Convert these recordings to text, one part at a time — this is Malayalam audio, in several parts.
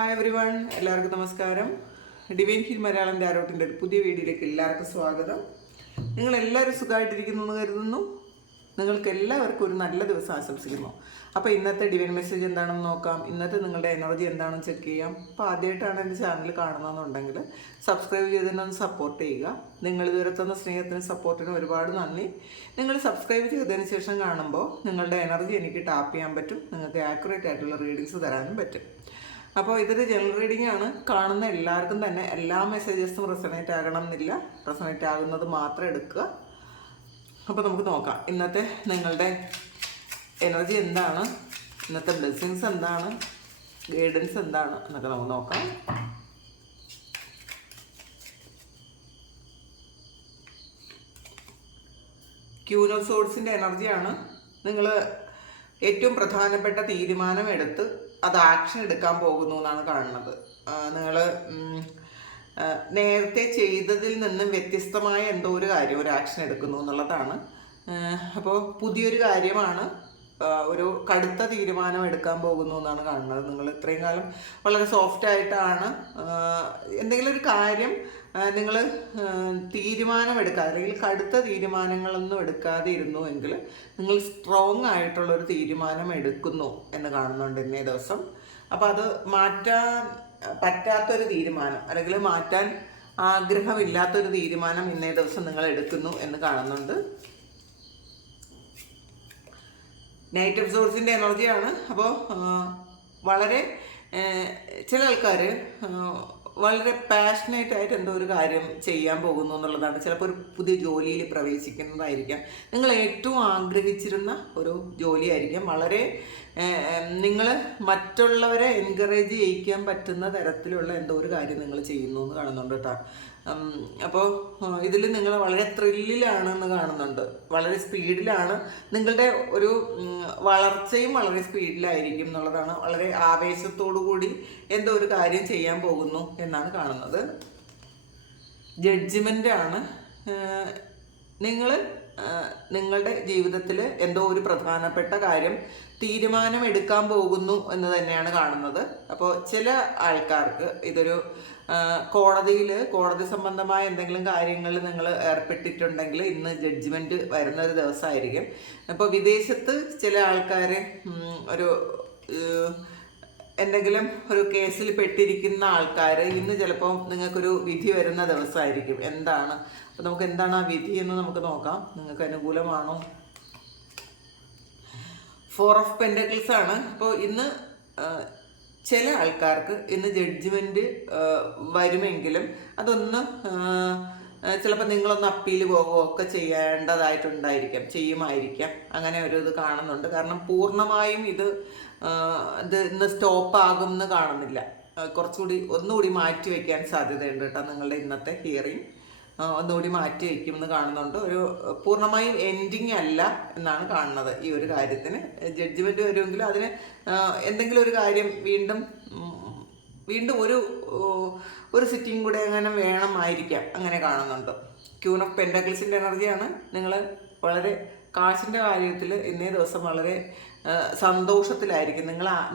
ഹായ് എവരി വൺ, എല്ലാവർക്കും നമസ്കാരം. ഡിവൈൻ ഹീൽ മലയാളം ടാരോട്ടിൻ്റെ ഒരു പുതിയ വീഡിയോയിലേക്ക് എല്ലാവർക്കും സ്വാഗതം. നിങ്ങളെല്ലാവരും സുഖമായിട്ടിരിക്കുന്നു എന്ന് കരുതുന്നു. നിങ്ങൾക്ക് എല്ലാവർക്കും ഒരു നല്ല ദിവസം ആശംസിക്കുന്നു. അപ്പോൾ ഇന്നത്തെ ഡിവൈൻ മെസ്സേജ് എന്താണെന്ന് നോക്കാം. ഇന്നത്തെ നിങ്ങളുടെ എനർജി എന്താണെന്ന് ചെക്ക് ചെയ്യാം. അപ്പോൾ ആദ്യമായിട്ടാണ് എൻ്റെ ചാനൽ കാണുന്നതെന്നുണ്ടെങ്കിൽ സബ്സ്ക്രൈബ് ചെയ്തതിനൊന്ന് സപ്പോർട്ട് ചെയ്യുക. നിങ്ങൾ ഇതുവരെ തന്ന സ്നേഹത്തിനും സപ്പോർട്ടിനും ഒരുപാട് നന്ദി. നിങ്ങൾ സബ്സ്ക്രൈബ് ചെയ്തതിന് ശേഷം കാണുമ്പോൾ നിങ്ങളുടെ എനർജി എനിക്ക് ടാപ്പ് ചെയ്യാൻ പറ്റും. നിങ്ങൾക്ക് ആക്യുറേറ്റ് ആയിട്ടുള്ള റീഡിങ്സ് തരാനും പറ്റും. അപ്പോൾ ഇതൊരു ജനറൽ റീഡിംഗ് ആണ്. കാണുന്ന എല്ലാവർക്കും തന്നെ എല്ലാ മെസ്സേജസും റെസണേറ്റ് ആകണം എന്നില്ല. റെസണേറ്റ് ആകുന്നത് മാത്രം എടുക്കുക. അപ്പോൾ നമുക്ക് നോക്കാം ഇന്നത്തെ നിങ്ങളുടെ എനർജി എന്താണ്, ഇന്നത്തെ ബ്ലെസ്സിങ്സ് എന്താണ്, ഗൈഡൻസ് എന്താണ് എന്നൊക്കെ നമുക്ക് നോക്കാം. ക്യൂൻ ഓഫ് സോർഡ്സിൻ്റെ എനർജിയാണ്. നിങ്ങൾ ഏറ്റവും പ്രധാനപ്പെട്ട തീരുമാനം എടുത്ത് അത് ആക്ഷൻ എടുക്കാൻ പോകുന്നു എന്നാണ് കാണുന്നത്. നിങ്ങൾ നേരത്തെ ചെയ്തതിൽ നിന്നും വ്യത്യസ്തമായ എന്തോ ഒരു കാര്യം, ഒരു ആക്ഷൻ എടുക്കുന്നു എന്നുള്ളതാണ്. അപ്പോൾ പുതിയൊരു കാര്യമാണ്, ഒരു കടുത്ത തീരുമാനം എടുക്കാൻ പോകുന്നു എന്നാണ് കാണുന്നത്. നിങ്ങൾ ഇത്രയും കാലം വളരെ സോഫ്റ്റായിട്ടാണ് എന്തെങ്കിലും ഒരു കാര്യം നിങ്ങൾ തീരുമാനമെടുക്കാതെ അല്ലെങ്കിൽ കടുത്ത തീരുമാനങ്ങളൊന്നും എടുക്കാതെ ഇരുന്നു എങ്കിൽ നിങ്ങൾ സ്ട്രോങ് ആയിട്ടുള്ളൊരു തീരുമാനം എടുക്കുന്നു എന്ന് കാണുന്നുണ്ട് ഇന്നേ ദിവസം. അപ്പോൾ അത് മാറ്റാൻ പറ്റാത്തൊരു തീരുമാനം അല്ലെങ്കിൽ മാറ്റാൻ ആഗ്രഹമില്ലാത്തൊരു തീരുമാനം ഇന്നേ ദിവസം നിങ്ങൾ എടുക്കുന്നു എന്ന് കാണുന്നുണ്ട്. നൈറ്റ് ഓഫ് സോഴ്സിൻ്റെ എനർജിയാണ്. അപ്പോൾ വളരെ ചില ആൾക്കാർ വളരെ പാഷനേറ്റ് ആയിട്ട് എന്തോ ഒരു കാര്യം ചെയ്യാൻ പോകുന്നു എന്നുള്ളതാണ്. ചിലപ്പോൾ ഒരു പുതിയ ജോലിയിൽ പ്രവേശിക്കുന്നതായിരിക്കാം. നിങ്ങൾ ഏറ്റവും ആഗ്രഹിച്ചിരുന്ന ഒരു ജോലിയായിരിക്കാം. വളരെ നിങ്ങൾ മറ്റുള്ളവരെ എൻകറേജ് ചെയ്യിക്കാൻ പറ്റുന്ന തരത്തിലുള്ള എന്തോ ഒരു കാര്യം നിങ്ങൾ ചെയ്യുന്നു എന്ന് കാണുന്നുണ്ട് കേട്ടോ. അപ്പോൾ ഇതിൽ നിങ്ങൾ വളരെ ത്രില്ലിലാണെന്ന് കാണുന്നുണ്ട്. വളരെ സ്പീഡിലാണ് നിങ്ങളുടെ ഒരു വളർച്ചയും വളരെ സ്പീഡിലായിരിക്കും എന്നുള്ളതാണ്. വളരെ ആവേശത്തോടു കൂടി എന്തോ ഒരു കാര്യം ചെയ്യാൻ പോകുന്നു എന്നാണ് കാണുന്നത്. ജഡ്ജ്മെൻ്റ് ആണ്. നിങ്ങൾ നിങ്ങളുടെ ജീവിതത്തിൽ എന്തോ ഒരു പ്രധാനപ്പെട്ട കാര്യം തീരുമാനമെടുക്കാൻ പോകുന്നു എന്ന് തന്നെയാണ് കാണുന്നത്. അപ്പോൾ ചില ആൾക്കാർക്ക് ഇതൊരു കോടതി സംബന്ധമായ എന്തെങ്കിലും കാര്യങ്ങളിൽ നിങ്ങൾ ഏർപ്പെട്ടിട്ടുണ്ടെങ്കിൽ ഇന്ന് ജഡ്ജ്മെൻറ്റ് വരുന്ന ഒരു ദിവസമായിരിക്കും. അപ്പോൾ വിദേശത്ത് ചില ആൾക്കാർ ഒരു എന്തെങ്കിലും ഒരു കേസിൽ പെട്ടിരിക്കുന്ന ആൾക്കാർ ഇന്ന് ചിലപ്പോൾ നിങ്ങൾക്കൊരു വിധി വരുന്ന ദിവസമായിരിക്കും. എന്താണ് അപ്പോൾ നമുക്ക് എന്താണ് ആ വിധി എന്ന് നമുക്ക് നോക്കാം. നിങ്ങൾക്ക് അനുകൂലമാണോ? 4 ഓഫ് പെൻറ്റക്കിൾസ് ആണ്. അപ്പോൾ ഇന്ന് ചില ആൾക്കാർക്ക് ഇന്ന് ജഡ്ജ്മെൻറ്റ് വരുമെങ്കിലും അതൊന്ന് ചിലപ്പോൾ നിങ്ങളൊന്ന് അപ്പീൽ പോവുകയോ ഒക്കെ ചെയ്യുമായിരിക്കാം. അങ്ങനെ ഒരു ഇത് കാണുന്നുണ്ട്. കാരണം പൂർണ്ണമായും ഇത് ഇന്ന് സ്റ്റോപ്പ് ആകും എന്ന് കാണുന്നില്ല. ഒന്നുകൂടി മാറ്റി വയ്ക്കാൻ സാധ്യതയുണ്ട് കേട്ടോ. നിങ്ങളുടെ ഇന്നത്തെ ഹിയറിംഗ് ഒന്നുകൂടി മാറ്റി വയ്ക്കുമെന്ന് കാണുന്നുണ്ട്. ഒരു പൂർണ്ണമായും എൻഡിങ് അല്ല എന്നാണ് കാണുന്നത് ഈ ഒരു കാര്യത്തിന്. ജഡ്ജ്മെൻറ്റ് വരുമെങ്കിലും അതിന് എന്തെങ്കിലും ഒരു കാര്യം വീണ്ടും ഒരു സിറ്റിംഗ് കൂടെ അങ്ങനെ വേണമായിരിക്കാം, അങ്ങനെ കാണുന്നുണ്ട്. ക്യൂൻ ഓഫ് പെൻറ്റക്കിൾസിൻ്റെ എനർജിയാണ്. നിങ്ങൾ വളരെ കാശിൻ്റെ കാര്യത്തിൽ ഇന്നേ ദിവസം വളരെ സന്തോഷത്തിലായിരിക്കും.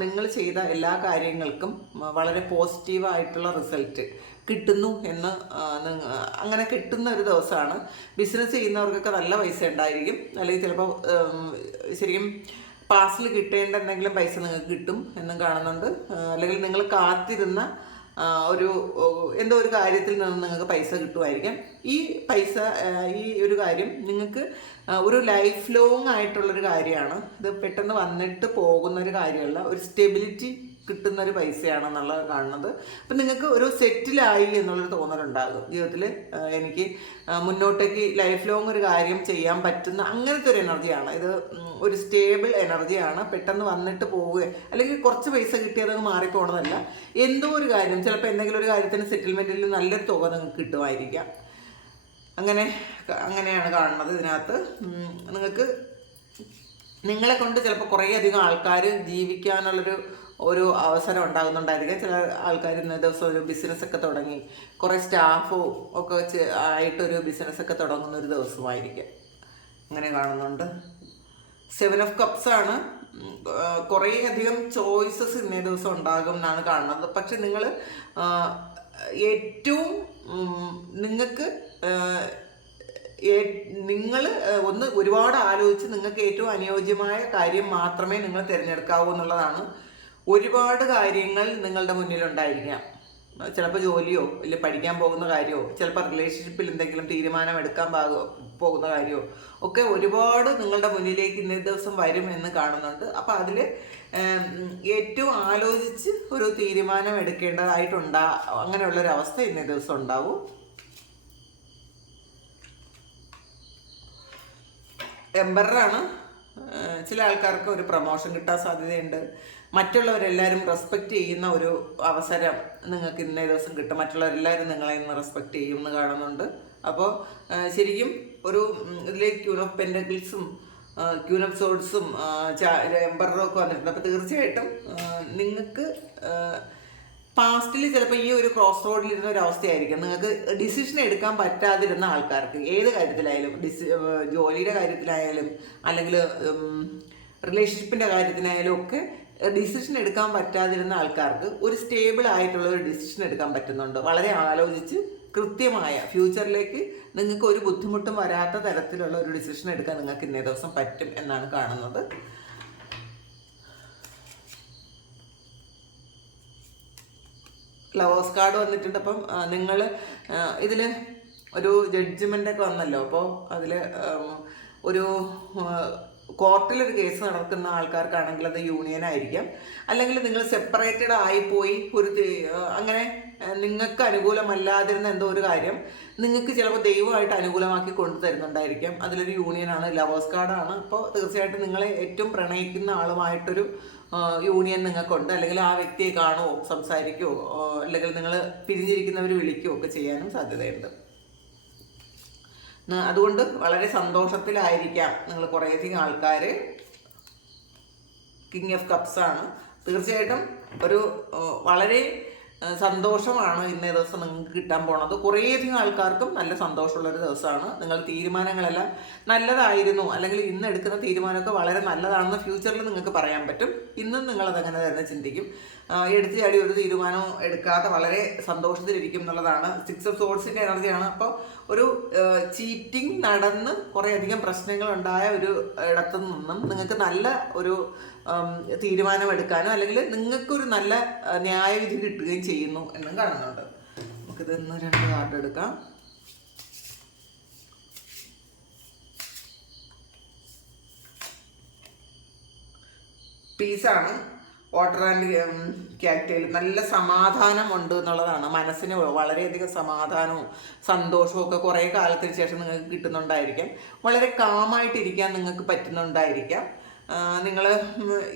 നിങ്ങൾ ചെയ്ത എല്ലാ കാര്യങ്ങൾക്കും വളരെ പോസിറ്റീവായിട്ടുള്ള റിസൾട്ട് കിട്ടുന്നു എന്ന് അങ്ങനെ കിട്ടുന്ന ഒരു ദിവസമാണ്. ബിസിനസ് ചെയ്യുന്നവർക്കൊക്കെ നല്ല പൈസ ഉണ്ടായിരിക്കും. അല്ലെങ്കിൽ ചിലപ്പോൾ ശരിക്കും പാസിൽ കിട്ടേണ്ട എന്തെങ്കിലും പൈസ നിങ്ങൾക്ക് കിട്ടും എന്നും കാണുന്നുണ്ട്. അല്ലെങ്കിൽ നിങ്ങൾ കാത്തിരുന്ന എന്തോ ഒരു കാര്യത്തിൽ നിന്ന് നിങ്ങൾക്ക് പൈസ കിട്ടുമായിരിക്കാം. ഈ ഒരു കാര്യം നിങ്ങൾക്ക് ഒരു ലൈഫ് ലോങ് ആയിട്ടുള്ളൊരു കാര്യമാണ്. ഇത് പെട്ടെന്ന് വന്നിട്ട് പോകുന്നൊരു കാര്യമല്ല, ഒരു സ്റ്റെബിലിറ്റി കിട്ടുന്നൊരു പൈസയാണെന്നുള്ളത് കാണുന്നത്. അപ്പം നിങ്ങൾക്ക് ഒരു സെറ്റിലായി എന്നുള്ളൊരു തോന്നലുണ്ടാകും ജീവിതത്തിൽ. എനിക്ക് മുന്നോട്ടേക്ക് ലൈഫ് ലോങ് ഒരു കാര്യം ചെയ്യാൻ പറ്റുന്ന അങ്ങനത്തെ ഒരു എനർജിയാണ് ഇത്. ഒരു സ്റ്റേബിൾ എനർജിയാണ്. പെട്ടെന്ന് വന്നിട്ട് പോവുക അല്ലെങ്കിൽ കുറച്ച് പൈസ കിട്ടിയതങ്ങ് മാറിപ്പോണതല്ല. എന്തോ ഒരു കാര്യം, ചിലപ്പോൾ എന്തെങ്കിലും ഒരു കാര്യത്തിന് സെറ്റിൽമെൻറ്റിൽ നല്ലൊരു തുക നിങ്ങൾക്ക് കിട്ടുമായിരിക്കാം. അങ്ങനെയാണ് കാണുന്നത് ഇതിനകത്ത്. നിങ്ങളെ കൊണ്ട് ചിലപ്പോൾ കുറേയധികം ആൾക്കാർ ജീവിക്കാനുള്ളൊരു അവസരം ഉണ്ടാകുന്നുണ്ടായിരിക്കാം. ചില ആൾക്കാർ ഇന്ന ദിവസം ഒരു ബിസിനസ്സൊക്കെ തുടങ്ങി കുറേ സ്റ്റാഫോ ഒക്കെ ആയിട്ടൊരു ബിസിനസ്സൊക്കെ തുടങ്ങുന്ന ഒരു ദിവസമായിരിക്കാം. അങ്ങനെ കാണുന്നുണ്ട്. 7 ഓഫ് കപ്സ് ആണ്. കുറേയധികം ചോയ്സസ് ഇന്നേ ദിവസം ഉണ്ടാകും എന്നാണ് കാണുന്നത്. പക്ഷെ നിങ്ങൾ ഏറ്റവും നിങ്ങൾക്ക് നിങ്ങൾ ഒന്ന് ഒരുപാട് ആലോചിച്ച് നിങ്ങൾക്ക് ഏറ്റവും അനുയോജ്യമായ കാര്യം മാത്രമേ നിങ്ങൾ തിരഞ്ഞെടുക്കാവൂ എന്നുള്ളതാണ്. ഒരുപാട് കാര്യങ്ങൾ നിങ്ങളുടെ മുന്നിലുണ്ടായിരിക്കാം. ചിലപ്പോൾ ജോലിയോ ഇല്ല പഠിക്കാൻ പോകുന്ന കാര്യമോ ചിലപ്പോൾ റിലേഷൻഷിപ്പിൽ എന്തെങ്കിലും തീരുമാനം എടുക്കാൻ പോകുന്ന കാര്യമോ ഒക്കെ ഒരുപാട് നിങ്ങളുടെ മുന്നിലേക്ക് ഇന്നേ ദിവസം വരും എന്ന് കാണുന്നുണ്ട്. അപ്പം അതിൽ ഏറ്റവും ആലോചിച്ച് ഒരു തീരുമാനം അങ്ങനെയുള്ളൊരവസ്ഥ ഇന്നേ ദിവസം ഉണ്ടാവും. എംബറാണ്. ചില ആൾക്കാർക്ക് ഒരു പ്രൊമോഷൻ കിട്ടാൻ സാധ്യതയുണ്ട്. മറ്റുള്ളവരെല്ലാവരും റെസ്പെക്റ്റ് ചെയ്യുന്ന ഒരു അവസരം നിങ്ങൾക്ക് ഇന്നേ ദിവസം കിട്ടും. മറ്റുള്ളവരെല്ലാവരും നിങ്ങളെ ഇന്ന് റെസ്പെക്റ്റ് ചെയ്യും എന്ന് കാണുന്നുണ്ട്. അപ്പോൾ ശരിക്കും ഒരു ഇതിലേക്ക് ക്യൂൻ ഓഫ് പെൻറ്റക്കിൾസും ക്യൂൻ ഓഫ് സോഡ്സും എംബറും ഒക്കെ വന്നിട്ടുണ്ട്. അപ്പോൾ തീർച്ചയായിട്ടും നിങ്ങൾക്ക് പാസ്റ്റിൽ ചിലപ്പോൾ ഈ ഒരു ക്രോസ് റോഡിലിരുന്ന ഒരു അവസ്ഥയായിരിക്കും. നിങ്ങൾക്ക് ഡിസിഷൻ എടുക്കാൻ പറ്റാതിരുന്ന ആൾക്കാർക്ക് ഏത് കാര്യത്തിലായാലും, ജോലിയുടെ കാര്യത്തിലായാലും അല്ലെങ്കിൽ റിലേഷൻഷിപ്പിൻ്റെ കാര്യത്തിനായാലും ഒക്കെ ഡിസിഷൻ എടുക്കാൻ പറ്റാതിരുന്ന ആൾക്കാർക്ക് ഒരു സ്റ്റേബിൾ ആയിട്ടുള്ള ഒരു ഡിസിഷൻ എടുക്കാൻ പറ്റുന്നുണ്ട്. വളരെ ആലോചിച്ച് കൃത്യമായ ഫ്യൂച്ചറിലേക്ക് നിങ്ങൾക്ക് ഒരു ബുദ്ധിമുട്ടും വരാത്ത തരത്തിലുള്ള ഒരു ഡിസിഷൻ എടുക്കാൻ നിങ്ങൾക്ക് ഇന്നേ ദിവസം പറ്റും എന്നാണ് കാണുന്നത്. ലവേഴ്സ് കാർഡ് വന്നിട്ടുണ്ട്. അപ്പം നിങ്ങൾ ഇതിൽ ഒരു ജഡ്ജ്മെൻ്റൊക്കെ വന്നല്ലോ. അപ്പോൾ അതിൽ ഒരു കോർട്ടിലൊരു കേസ് നടക്കുന്ന ആൾക്കാർക്കാണെങ്കിൽ അത് യൂണിയൻ ആയിരിക്കാം. അല്ലെങ്കിൽ നിങ്ങൾ സെപ്പറേറ്റഡ് ആയിപ്പോയി അങ്ങനെ നിങ്ങൾക്ക് അനുകൂലമല്ലാതിരുന്ന എന്തോ ഒരു കാര്യം നിങ്ങൾക്ക് ചിലപ്പോൾ ദൈവമായിട്ട് അനുകൂലമാക്കി കൊണ്ടു തരുന്നുണ്ടായിരിക്കാം. അതിലൊരു യൂണിയനാണ്, ലവേഴ്സ് കാർഡാണ്. അപ്പോൾ തീർച്ചയായിട്ടും നിങ്ങളെ ഏറ്റവും പ്രണയിക്കുന്ന ആളുമായിട്ടൊരു യൂണിയൻ നിങ്ങൾക്കുണ്ട്. അല്ലെങ്കിൽ ആ വ്യക്തിയെ കാണുമോ, സംസാരിക്കുമോ, അല്ലെങ്കിൽ നിങ്ങൾ പിരിഞ്ഞിരിക്കുന്നവർ വിളിക്കുകയോ ഒക്കെ ചെയ്യാനും സാധ്യതയുണ്ട്. അതുകൊണ്ട് വളരെ സന്തോഷത്തിലായിരിക്കാം നിങ്ങൾ. കുറേയധികം ആൾക്കാർ കിങ് ഓഫ് കപ്സ് ആണ്. തീർച്ചയായിട്ടും ഒരു വളരെ സന്തോഷമാണ് ഇന്നേ ദിവസം നിങ്ങൾക്ക് കിട്ടാൻ പോണത്. കുറേയധികം ആൾക്കാർക്കും നല്ല സന്തോഷമുള്ളൊരു ദിവസമാണ്. നിങ്ങൾ തീരുമാനങ്ങളെല്ലാം നല്ലതായിരുന്നു, അല്ലെങ്കിൽ ഇന്ന് എടുക്കുന്ന തീരുമാനമൊക്കെ വളരെ നല്ലതാണെന്ന് ഫ്യൂച്ചറിൽ നിങ്ങൾക്ക് പറയാൻ പറ്റും. ഇന്നും നിങ്ങളതങ്ങനെ തന്നെ ചിന്തിക്കും. എടുത്തു ചാടി ഒരു തീരുമാനവും എടുക്കാതെ വളരെ സന്തോഷത്തിലിരിക്കും എന്നുള്ളതാണ്. 6 ഓഫ് സോഡ്സിൻ്റെ എനർജിയാണ്. അപ്പോൾ ഒരു ചീറ്റിംഗ് നടന്ന് കുറേയധികം പ്രശ്നങ്ങളുണ്ടായ ഒരു ഇടത്തു നിന്നും നിങ്ങൾക്ക് നല്ല ഒരു തീരുമാനമെടുക്കാനും അല്ലെങ്കിൽ നിങ്ങൾക്കൊരു നല്ല ന്യായവിധി കിട്ടുകയും ചെയ്യുന്നു എന്നും കാണുന്നുണ്ട്. നമുക്കിത് ഇന്ന് 2 കാർഡ് എടുക്കാം. പീസാണ്. Water and cocktail. നല്ല സമാധാനമുണ്ട് എന്നുള്ളതാണ്. മനസ്സിന് വളരെയധികം സമാധാനവും സന്തോഷവും ഒക്കെ കുറേ കാലത്തിന് ശേഷം നിങ്ങൾക്ക് കിട്ടുന്നുണ്ടായിരിക്കാം. വളരെ കാമായിട്ടിരിക്കാൻ നിങ്ങൾക്ക് പറ്റുന്നുണ്ടായിരിക്കാം. നിങ്ങൾ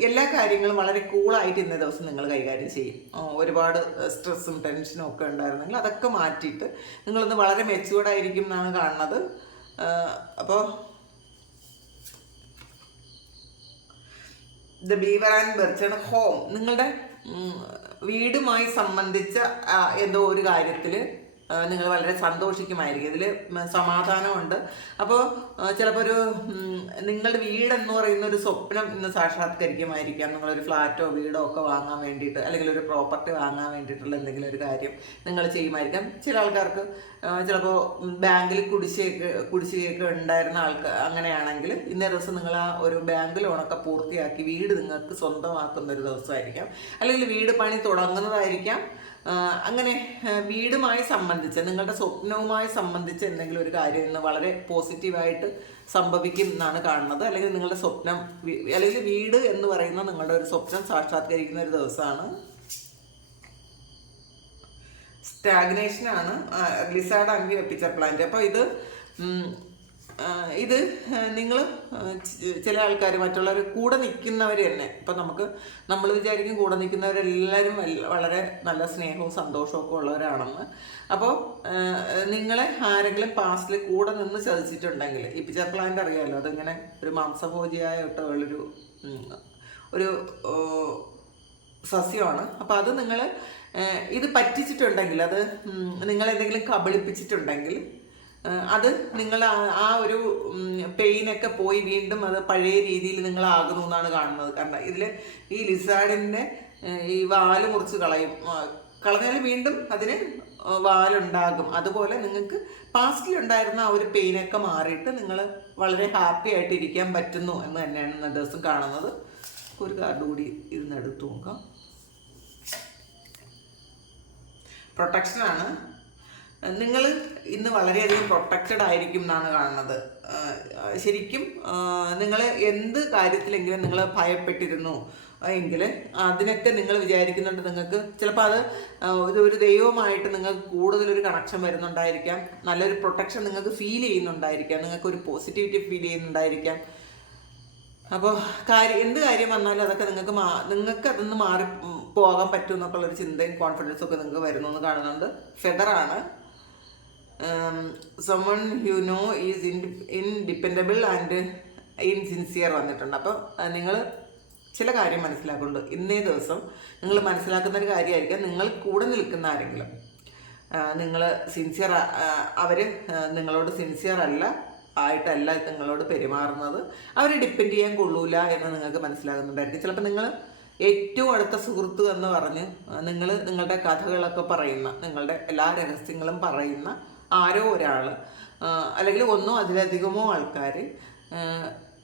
എല്ലാ കാര്യങ്ങളും വളരെ കൂളായിട്ട് ഇന്നേ ദിവസം നിങ്ങൾ കൈകാര്യം ചെയ്യും. ഒരുപാട് സ്ട്രെസ്സും ടെൻഷനും ഒക്കെ ഉണ്ടായിരുന്നെങ്കിൽ അതൊക്കെ മാറ്റിയിട്ട് നിങ്ങളൊന്ന് വളരെ മെച്യൂർഡായിരിക്കും എന്നാണ് കാണുന്നത്. അപ്പോൾ ദ ബീവർ ആൻഡ് ബെർച്ചാണ്. ഹോം, നിങ്ങളുടെ വീടുമായി സംബന്ധിച്ച എന്തോ ഒരു കാര്യത്തിൽ നിങ്ങൾ വളരെ സന്തോഷിക്കുമായിരിക്കും. ഇതിൽ സമാധാനമുണ്ട്. അപ്പോൾ ചിലപ്പോൾ ഒരു നിങ്ങളുടെ വീടെന്ന് പറയുന്ന ഒരു സ്വപ്നം ഇന്ന് സാക്ഷാത്കരിക്കുമായിരിക്കാം. നിങ്ങളൊരു ഫ്ലാറ്റോ വീടോ ഒക്കെ വാങ്ങാൻ വേണ്ടിയിട്ട് അല്ലെങ്കിൽ ഒരു പ്രോപ്പർട്ടി വാങ്ങാൻ വേണ്ടിയിട്ടുള്ള എന്തെങ്കിലും ഒരു കാര്യം നിങ്ങൾ ചെയ്യുമായിരിക്കാം. ചില ആൾക്കാർക്ക് ചിലപ്പോൾ ബാങ്കിൽ കുടിശ്ശികയൊക്കെ ഉണ്ടായിരുന്ന അങ്ങനെയാണെങ്കിൽ ഇന്നേ ദിവസം നിങ്ങൾ ആ ഒരു ബാങ്ക് ലോണൊക്കെ പൂർത്തിയാക്കി വീട് നിങ്ങൾക്ക് സ്വന്തമാക്കുന്ന ഒരു ദിവസമായിരിക്കാം. അല്ലെങ്കിൽ വീട് പണി തുടങ്ങുന്നതായിരിക്കാം. അങ്ങനെ വീടുമായി സംബന്ധിച്ച് നിങ്ങളുടെ സ്വപ്നവുമായി സംബന്ധിച്ച് എന്തെങ്കിലും ഒരു കാര്യം ഇന്ന് വളരെ പോസിറ്റീവായിട്ട് സംഭവിക്കും എന്നാണ് കാണുന്നത്. അല്ലെങ്കിൽ നിങ്ങളുടെ സ്വപ്നം അല്ലെങ്കിൽ വീട് എന്ന് പറയുന്ന നിങ്ങളുടെ ഒരു സ്വപ്നം സാക്ഷാത്കരിക്കുന്ന ഒരു ദിവസമാണ്. സ്റ്റാഗ്നേഷനാണ്. Lizard and picture plant. അപ്പോൾ ഇത് നിങ്ങൾ ചില ആൾക്കാർ മറ്റുള്ളവർ കൂടെ നിൽക്കുന്നവർ തന്നെ ഇപ്പം നമ്മൾ വിചാരിക്കും കൂടെ നിൽക്കുന്നവരെല്ലാവരും വളരെ നല്ല സ്നേഹവും സന്തോഷവും ഒക്കെ ഉള്ളവരാണെന്ന്. അപ്പോൾ നിങ്ങളെ ആരെങ്കിലും പാസ്റ്റിൽ കൂടെ നിന്ന് ചതിച്ചിട്ടുണ്ടെങ്കിൽ ഈ പിക്ചർ പ്ലാന്റ് അറിയാമല്ലോ, അതിങ്ങനെ ഒരു മാംസഭോജിയായിട്ടുള്ളൊരു ഒരു സസ്യമാണ്. അപ്പോൾ അത് ഇത് പറ്റിച്ചിട്ടുണ്ടെങ്കിൽ, അത് നിങ്ങളെന്തെങ്കിലും കബളിപ്പിച്ചിട്ടുണ്ടെങ്കിൽ അത് നിങ്ങൾ ആ ഒരു പെയിനൊക്കെ പോയി വീണ്ടും അത് പഴയ രീതിയിൽ നിങ്ങളാകുന്നു എന്നാണ് കാണുന്നത്. കാരണം ഇതിൽ ഈ ലിസാർഡിൻ്റെ ഈ വാല് മുറിച്ച് കളഞ്ഞാൽ വീണ്ടും അതിന് വാലുണ്ടാകും. അതുപോലെ നിങ്ങൾക്ക് പാസ്റ്റിലുണ്ടായിരുന്ന ആ ഒരു പെയിനൊക്കെ മാറിയിട്ട് നിങ്ങൾ വളരെ ഹാപ്പി ആയിട്ട് ഇരിക്കാൻ പറ്റുന്നു എന്ന് തന്നെയാണ് ഇന്നത്തെ ദിവസം കാണുന്നത്. ഒരു കാർഡ് കൂടി ഇതിന് എടുത്തു നോക്കാം. പ്രൊട്ടക്ഷനാണ്. നിങ്ങൾ ഇന്ന് വളരെയധികം പ്രൊട്ടക്റ്റഡ് ആയിരിക്കും എന്നാണ് കാണുന്നത്. ശരിക്കും നിങ്ങൾ എന്ത് കാര്യത്തിലെങ്കിലും നിങ്ങൾ ഭയപ്പെട്ടിരുന്നു എങ്കിൽ അതിനൊക്കെ നിങ്ങൾ വിചാരിക്കുന്നുണ്ട് നിങ്ങൾക്ക് ചിലപ്പോൾ അത് ഒരു ദൈവമായിട്ട് നിങ്ങൾക്ക് കൂടുതലൊരു കണക്ഷൻ വരുന്നുണ്ടായിരിക്കാം. നല്ലൊരു പ്രൊട്ടക്ഷൻ നിങ്ങൾക്ക് ഫീൽ ചെയ്യുന്നുണ്ടായിരിക്കാം. നിങ്ങൾക്കൊരു പോസിറ്റിവിറ്റി ഫീൽ ചെയ്യുന്നുണ്ടായിരിക്കാം. അപ്പോൾ എന്ത് കാര്യം വന്നാലും അതൊക്കെ നിങ്ങൾക്ക് അതൊന്ന് മാറി പോകാൻ പറ്റും എന്നൊക്കെയുള്ളൊരു ചിന്തയും കോൺഫിഡൻസും ഒക്കെ നിങ്ങൾക്ക് വരുന്നു എന്ന് കാണുന്നുണ്ട്. ഫെദറാണ്. someone you know is independable and insincere വന്നിട്ടുണ്ട്. അപ്പോൾ നിങ്ങൾ ചില കാര്യം മനസ്സിലാക്കുന്നുണ്ട്. ഇന്നേ ദിവസം നിങ്ങൾ മനസ്സിലാക്കുന്ന ഒരു കാര്യമായിരിക്കാം, നിങ്ങൾ കൂടെ നിൽക്കുന്ന ആരെങ്കിലും നിങ്ങൾ സിൻസിയർ, അവർ നിങ്ങളോട് സിൻസിയർ ആയിട്ടല്ല നിങ്ങളോട് പെരുമാറുന്നത്, അവരെ ഡിപ്പെൻഡ് ചെയ്യാൻ കൊള്ളൂല എന്ന് നിങ്ങൾക്ക് മനസ്സിലാകുന്നുണ്ടായിരിക്കും. ചിലപ്പോൾ നിങ്ങൾ ഏറ്റവും അടുത്ത സുഹൃത്ത് എന്ന് പറഞ്ഞ് നിങ്ങളുടെ കഥകളൊക്കെ പറയുന്ന, നിങ്ങളുടെ എല്ലാ രഹസ്യങ്ങളും പറയുന്ന ആരോ ഒരാൾ, അല്ലെങ്കിൽ ഒന്നോ അതിലധികമോ ആൾക്കാർ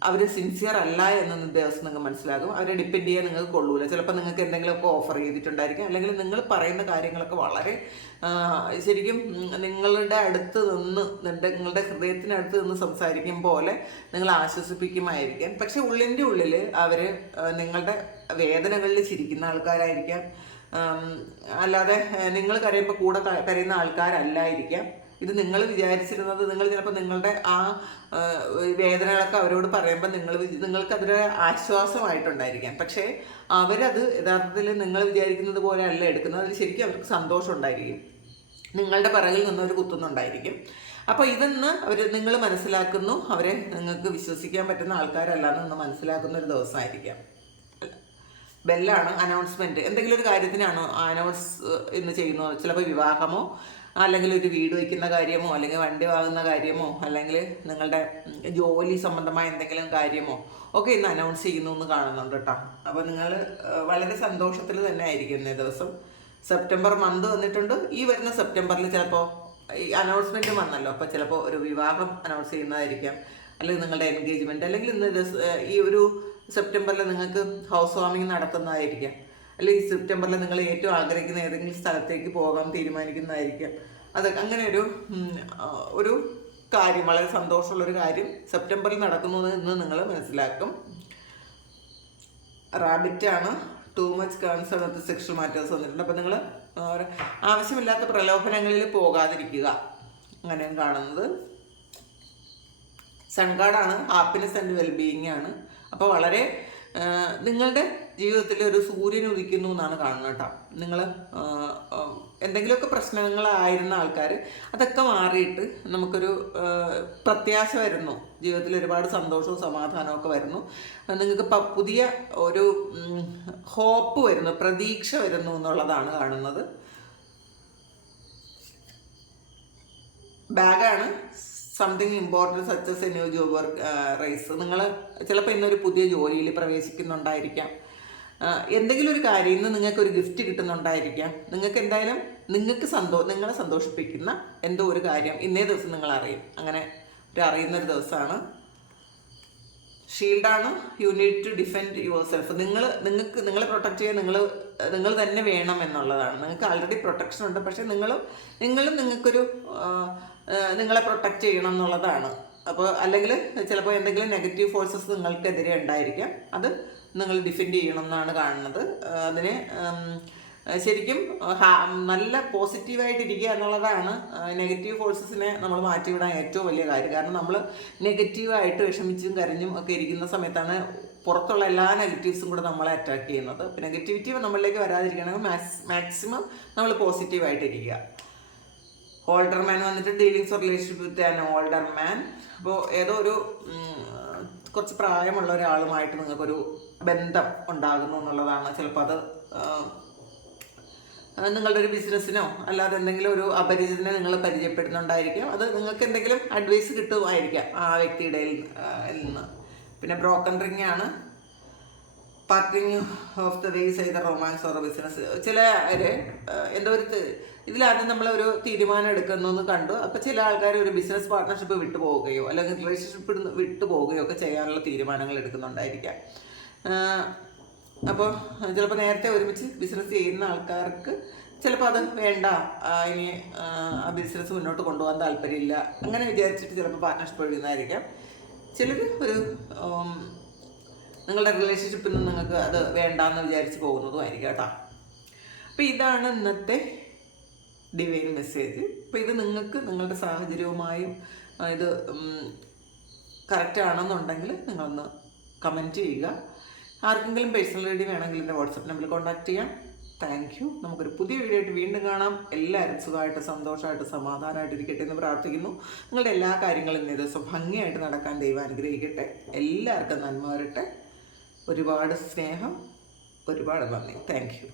അവർ സിൻസിയർ അല്ല എന്ന് ദിവസം നിങ്ങൾക്ക് മനസ്സിലാകും. അവരെ ഡിപ്പെൻഡ് ചെയ്യാൻ നിങ്ങൾക്ക് കൊള്ളൂല. ചിലപ്പോൾ നിങ്ങൾക്ക് എന്തെങ്കിലുമൊക്കെ ഓഫർ ചെയ്തിട്ടുണ്ടായിരിക്കും, അല്ലെങ്കിൽ നിങ്ങൾ പറയുന്ന കാര്യങ്ങളൊക്കെ വളരെ ശരിക്കും നിങ്ങളുടെ അടുത്ത് നിന്ന് നിങ്ങളുടെ ഹൃദയത്തിനടുത്ത് നിന്ന് സംസാരിക്കും പോലെ നിങ്ങൾ ആശ്വസിപ്പിക്കുമായിരിക്കാം. പക്ഷെ ഉള്ളിൻ്റെ ഉള്ളിൽ അവർ നിങ്ങളുടെ വേദനകളിൽ ചിരിക്കുന്ന ആൾക്കാരായിരിക്കാം. അല്ലാതെ നിങ്ങൾ കരയുമ്പോൾ കൂടെ കരയുന്ന ആൾക്കാരല്ലായിരിക്കാം. ഇത് നിങ്ങൾ വിചാരിച്ചിരുന്നത്, നിങ്ങൾ ചിലപ്പോൾ നിങ്ങളുടെ ആ വേദനകളൊക്കെ അവരോട് പറയുമ്പോൾ നിങ്ങൾക്കതൊരു ആശ്വാസമായിട്ടുണ്ടായിരിക്കാം. പക്ഷേ അവരത് യഥാർത്ഥത്തിൽ നിങ്ങൾ വിചാരിക്കുന്നത് പോലെ അല്ല എടുക്കുന്നത്. അതിൽ ശരിക്കും അവർക്ക് സന്തോഷം ഉണ്ടായിരിക്കും. നിങ്ങളുടെ പിറകിൽ നിന്നവർ കുത്തുന്നുണ്ടായിരിക്കും. അപ്പോൾ ഇതെന്ന് നിങ്ങൾ മനസ്സിലാക്കുന്നു, അവരെ നിങ്ങൾക്ക് വിശ്വസിക്കാൻ പറ്റുന്ന ആൾക്കാരല്ലാന്ന് മനസ്സിലാക്കുന്ന ഒരു ദിവസമായിരിക്കാം. ബെല്ലാണ്. അനൗൺസ്മെൻറ്റ്. എന്തെങ്കിലും ഒരു കാര്യത്തിനാണ് അനൗൺസ് ഇന്ന് ചെയ്യുന്നത്. ചിലപ്പോൾ വിവാഹമോ, അല്ലെങ്കിൽ ഒരു വീട് വയ്ക്കുന്ന കാര്യമോ, അല്ലെങ്കിൽ വണ്ടി വാങ്ങുന്ന കാര്യമോ, അല്ലെങ്കിൽ നിങ്ങളുടെ ജോലി സംബന്ധമായ എന്തെങ്കിലും കാര്യമോ ഒക്കെ ഇന്ന് അനൗൺസ് ചെയ്യുന്നു എന്ന് കാണുന്നുണ്ട് കേട്ടോ. അപ്പോൾ നിങ്ങൾ വളരെ സന്തോഷത്തിൽ തന്നെ ആയിരിക്കും ഇന്നേ ദിവസം. സെപ്റ്റംബർ മന്ത് വന്നിട്ടുണ്ട്. ഈ വരുന്ന സെപ്റ്റംബറിൽ ചിലപ്പോൾ ഈ അനൗൺസ്മെൻറ്റ് വന്നല്ലോ, അപ്പോൾ ചിലപ്പോൾ ഒരു വിവാഹം അനൗൺസ് ചെയ്യുന്നതായിരിക്കാം, അല്ലെങ്കിൽ നിങ്ങളുടെ എൻഗേജ്മെൻറ്റ്, അല്ലെങ്കിൽ ഇന്ന് ഈ ഒരു സെപ്റ്റംബറിൽ നിങ്ങൾക്ക് ഹൗസ് വാമിങ് നടത്തുന്നതായിരിക്കാം, അല്ലെങ്കിൽ സെപ്റ്റംബറിൽ നിങ്ങൾ ഏറ്റവും ആഗ്രഹിക്കുന്ന ഏതെങ്കിലും സ്ഥലത്തേക്ക് പോകാൻ തീരുമാനിക്കുന്നതായിരിക്കാം. അങ്ങനെ ഒരു കാര്യം, വളരെ സന്തോഷമുള്ളൊരു കാര്യം സെപ്റ്റംബറിൽ നടക്കുന്നു എന്ന് നിങ്ങൾ മനസ്സിലാക്കും. റാബിറ്റാണ്. Too much concern with sexual matters വന്നിട്ടുണ്ട്. അപ്പോൾ നിങ്ങൾ ആവശ്യമില്ലാത്ത പ്രലോഭനങ്ങളിൽ പോകാതിരിക്കുക, അങ്ങനെയാണ് കാണുന്നത്. സൺകാർഡാണ്. ഹാപ്പിനെസ് ആൻഡ് വെൽബീയിങ് ആണ്. അപ്പോൾ വളരെ നിങ്ങളുടെ ജീവിതത്തിൽ ഒരു സൂര്യൻ ഉദിക്കുന്നു എന്നാണ് കാണുന്നത് കേട്ടോ. നിങ്ങൾ എന്തെങ്കിലുമൊക്കെ പ്രശ്നങ്ങളായിരുന്ന ആൾക്കാർ അതൊക്കെ മാറിയിട്ട് നമുക്കൊരു പ്രത്യാശ വരുന്നു, ജീവിതത്തിൽ ഒരുപാട് സന്തോഷവും സമാധാനവും ഒക്കെ വരുന്നു. നിങ്ങൾക്ക് പുതിയ ഒരു ഹോപ്പ് വരുന്നു, പ്രതീക്ഷ വരുന്നു എന്നുള്ളതാണ് കാണുന്നത്. ബാഗാണ്. Something important success a new job work raise. നിങ്ങൾ ചിലപ്പോൾ ഇന്നൊരു പുതിയ ജോലിയിൽ പ്രവേശിക്കുന്നുണ്ടായിരിക്കാം. എന്തെങ്കിലും ഒരു കാര്യം ഇന്ന് നിങ്ങൾക്കൊരു ഗിഫ്റ്റ് കിട്ടുന്നുണ്ടായിരിക്കാം. നിങ്ങൾക്ക് എന്തായാലും നിങ്ങളെ സന്തോഷിപ്പിക്കുന്ന എന്തോ ഒരു കാര്യം ഇന്നേ ദിവസം നിങ്ങൾ അറിയും. അങ്ങനെ അറിയുന്നൊരു ദിവസമാണ്. ഷീൽഡാണ്. You need to defend yourself. നിങ്ങളെ പ്രൊട്ടക്റ്റ് ചെയ്യാൻ നിങ്ങൾ തന്നെ വേണം എന്നുള്ളതാണ്. നിങ്ങൾക്ക് ആൾറെഡി പ്രൊട്ടക്ഷൻ ഉണ്ട്, പക്ഷേ നിങ്ങളും നിങ്ങൾക്കൊരു നിങ്ങളെ പ്രൊട്ടക്റ്റ് ചെയ്യണം എന്നുള്ളതാണ്. അപ്പോൾ അല്ലെങ്കിൽ ചിലപ്പോൾ എന്തെങ്കിലും നെഗറ്റീവ് ഫോഴ്സസ് നിങ്ങൾക്കെതിരെ ഉണ്ടായിരിക്കാം, അത് നിങ്ങൾ ഡിഫെൻഡ് ചെയ്യണം എന്നാണ് കാണുന്നത്. അതിന് ശരിക്കും നല്ല പോസിറ്റീവായിട്ടിരിക്കുക എന്നുള്ളതാണ് നെഗറ്റീവ് ഫോഴ്സസിനെ നമ്മൾ മാറ്റിവിടാൻ ഏറ്റവും വലിയ കാര്യം. കാരണം നമ്മൾ നെഗറ്റീവായിട്ട് വിഷമിച്ചും കരഞ്ഞും ഒക്കെ ഇരിക്കുന്ന സമയത്താണ് പുറത്തുള്ള എല്ലാ നെഗറ്റീവ്സും കൂടെ നമ്മളെ അറ്റാക്ക് ചെയ്യുന്നത്. അപ്പോൾ നെഗറ്റിവിറ്റി നമ്മളിലേക്ക് വരാതിരിക്കണമെങ്കിൽ മാക്സിമം നമ്മൾ പോസിറ്റീവായിട്ടിരിക്കുക. ഓൾഡർ മാൻ വന്നിട്ട് dealings or relationship with an older man. അപ്പോൾ ഏതോ ഒരു കുറച്ച് പ്രായമുള്ള ഒരാളുമായിട്ട് നിങ്ങൾക്കൊരു ബന്ധം ഉണ്ടാകുന്നു എന്നുള്ളതാണ്. ചിലപ്പോൾ അത് നിങ്ങളുടെ ഒരു ബിസിനസ്സിനോ അല്ലാതെ എന്തെങ്കിലും ഒരു അപരിചിതനെ നിങ്ങൾ പരിചയപ്പെടുന്നുണ്ടായിരിക്കാം. അത് നിങ്ങൾക്ക് എന്തെങ്കിലും അഡ്വൈസ് കിട്ടുമായിരിക്കാം ആ വ്യക്തിയുടെ നിന്ന്. പിന്നെ ബ്രോക്കൺ റിംഗ് ആണ്. പാർട്ടിങ് ഓഫ് ദ വേസ് ചെയ്ത റൊമാൻസ് ഓർ ബിസിനസ്. ചില എന്തോ ഒരു ഇതിലാദ്യം നമ്മളൊരു തീരുമാനം എടുക്കുന്നു എന്ന് കണ്ടു. അപ്പോൾ ചില ആൾക്കാർ ഒരു ബിസിനസ് പാർട്ട്ണർഷിപ്പ് വിട്ടു പോവുകയോ അല്ലെങ്കിൽ റിലേഷൻഷിപ്പ് വിട്ടു പോവുകയോ ഒക്കെ ചെയ്യാനുള്ള തീരുമാനങ്ങൾ എടുക്കുന്നുണ്ടായിരിക്കാം. അപ്പോൾ ചിലപ്പോൾ നേരത്തെ ഒരുമിച്ച് ബിസിനസ് ചെയ്യുന്ന ആൾക്കാർക്ക് ചിലപ്പോൾ അത് വേണ്ട, ഇനി ആ ബിസിനസ് മുന്നോട്ട് കൊണ്ടുപോകാൻ താല്പര്യമില്ല, അങ്ങനെ വിചാരിച്ചിട്ട് ചിലപ്പോൾ പാർട്ട്ണർഷിപ്പ് എഴുതുന്നതായിരിക്കാം. ചിലർ ഒരു നിങ്ങളുടെ റിലേഷൻഷിപ്പിൽ നിന്ന് നിങ്ങൾക്ക് അത് വേണ്ടാന്ന് വിചാരിച്ച് പോകുന്നതും ആയിരിക്കും കേട്ടോ. അപ്പോൾ ഇതാണ് ഇന്നത്തെ ഡിവൈൻ മെസ്സേജ്. അപ്പോൾ ഇത് നിങ്ങൾക്ക് നിങ്ങളുടെ സാഹചര്യവുമായും ഇത് കറക്റ്റ് ആണെന്നുണ്ടെങ്കിൽ നിങ്ങളൊന്ന് കമൻറ്റ് ചെയ്യുക. ആർക്കെങ്കിലും പേഴ്സണൽ റീഡിങ് വേണമെങ്കിൽ എൻ്റെ വാട്സപ്പ് നമ്പറിൽ കോൺടാക്ട് ചെയ്യാം. Thank you. നമുക്കൊരു പുതിയ വീഡിയോ ആയിട്ട് വീണ്ടും കാണാം. എല്ലാവരും സുഖമായിട്ട് സന്തോഷമായിട്ട് സമാധാനമായിട്ട് ഇരിക്കട്ടെ എന്ന് പ്രാർത്ഥിക്കുന്നു. നിങ്ങളുടെ എല്ലാ കാര്യങ്ങളും ഇന്നേ ദിവസം ഭംഗിയായിട്ട് നടക്കാൻ ദൈവം അനുഗ്രഹിക്കട്ടെ. എല്ലാവർക്കും നന്മ വരട്ടെ. ഒരുപാട് സ്നേഹം, ഒരുപാട് നന്ദി. Thank you.